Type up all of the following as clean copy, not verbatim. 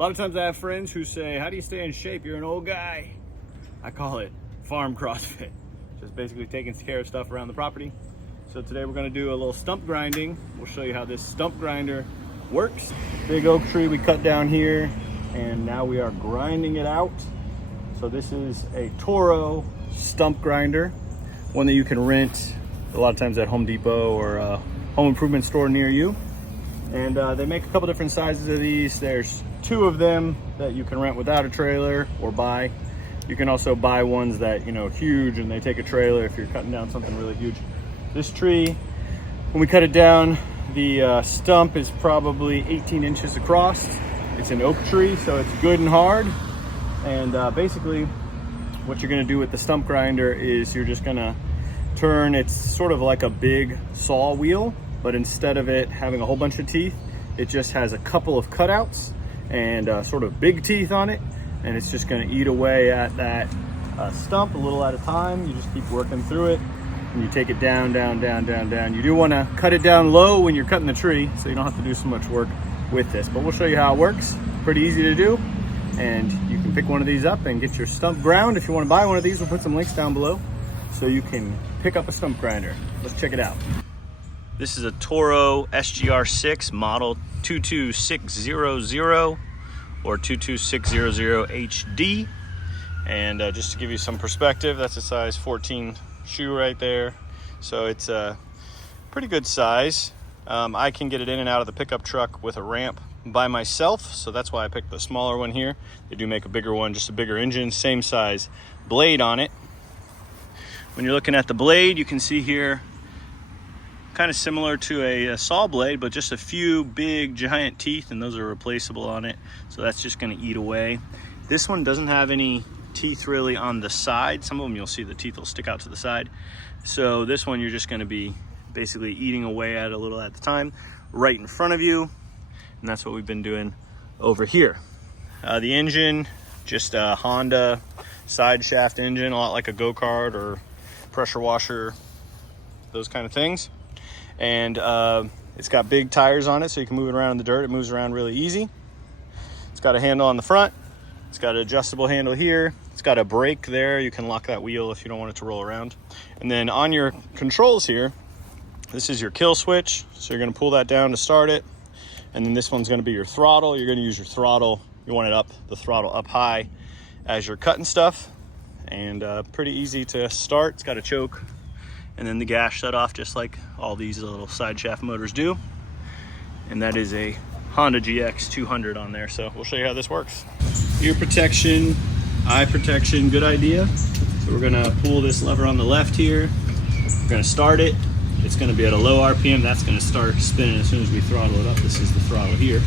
lot of times I have friends who say, how do you stay in shape? You're an old guy. I call it farm CrossFit. Just basically taking care of stuff around the property. So today we're gonna do a little stump grinding. We'll show you how this stump grinder works. Big oak tree we cut down here, and now we are grinding it out. So this is a Toro stump grinder, one that you can rent a lot of times at Home Depot or a home improvement store near you. And they make a couple different sizes of these. There's 2 of them that you can rent without a trailer or buy. You can also buy ones that, you know, huge and they take a trailer if you're cutting down something really huge. This tree, when we cut it down, the stump is probably 18 inches across. It's an oak tree, so it's good and hard. And basically what you're gonna do with the stump grinder is you're just gonna turn, it's sort of like a big saw wheel, but instead of it having a whole bunch of teeth, it just has a couple of cutouts and sort of big teeth on it. And it's just gonna eat away at that stump a little at a time. You just keep working through it and you take it down, down, down, down, down. You do wanna cut it down low when you're cutting the tree, so you don't have to do so much work with this, but we'll show you how it works. Pretty easy to do. And you can pick one of these up and get your stump ground. If you wanna buy one of these, we'll put some links down below so you can pick up a stump grinder. Let's check it out. This is a Toro SGR-6 model 22600 or 22600 HD. And just to give you some perspective, that's a size 14 shoe right there. So it's a pretty good size. I can get it in and out of the pickup truck with a ramp by myself, so that's why I picked the smaller one here. They do make a bigger one, just a bigger engine, same size blade on it. When you're looking at the blade, you can see here, kind of similar to a saw blade, but just a few big giant teeth, and those are replaceable on it, so that's just going to eat away. This one doesn't have any teeth really on the side. Some of them you'll see the teeth will stick out to the side, so this one you're just going to be basically eating away at a little at the time right in front of you. And that's what we've been doing over here. The engine, just a Honda side shaft engine, a lot like a go-kart or pressure washer, those kind of things. And it's got big tires on it, so you can move it around in the dirt. It moves around really easy. It's got a handle on the front. It's got an adjustable handle here. It's got a brake there. You can lock that wheel if you don't want it to roll around. And then on your controls here, this is your kill switch. So you're gonna pull that down to start it. And then this one's gonna be your throttle. You're gonna use your throttle. You want it up, the throttle up high as you're cutting stuff. And pretty easy to start. It's got a choke. And then the gas shut off just like all these little side shaft motors do. And that is a Honda GX 200 on there. So we'll show you how this works. Ear protection, eye protection, good idea. So we're gonna pull this lever on the left here. We're gonna start it. It's gonna be at a low RPM. That's gonna start spinning as soon as we throttle it up. This is the throttle here.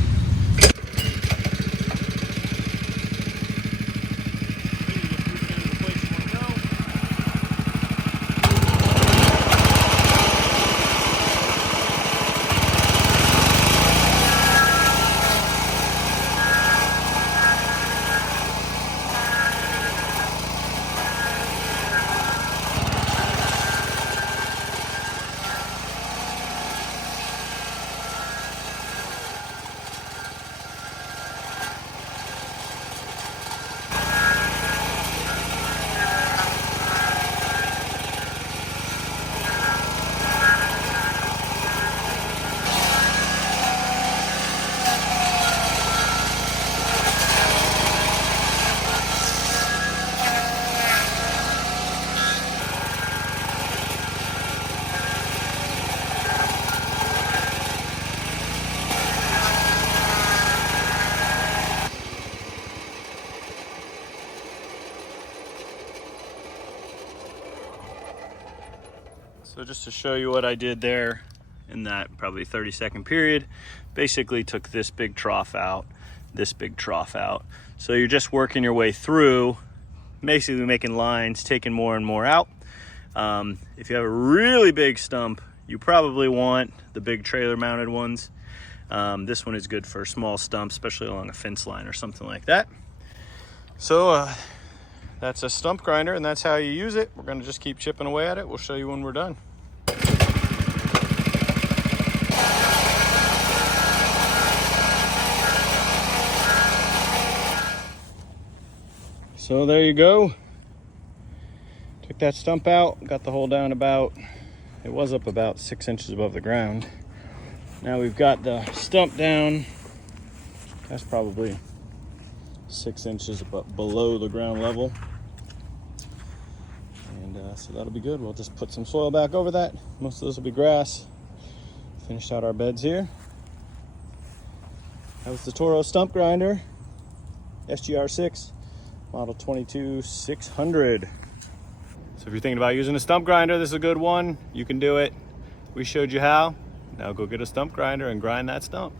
So just to show you what I did there in that probably 30-second period, basically took this big trough out, this big trough out. So you're just working your way through, basically making lines, taking more and more out. If you have a really big stump, you probably want the big trailer mounted ones. This one is good for small stumps, especially along a fence line or something like that. So that's a stump grinder, and that's how you use it. We're gonna just keep chipping away at it. We'll show you when we're done. So there you go. Took that stump out, got the hole down about, it was up about 6 inches above the ground. Now we've got the stump down, that's probably 6 inches below the ground level. And so that'll be good. We'll just put some soil back over that. Most of this will be grass. Finished out our beds here. That was the Toro Stump Grinder, SGR-6, model 22600. So if you're thinking about using a stump grinder, this is a good one. You can do it. We showed you how. Now go get a stump grinder and grind that stump.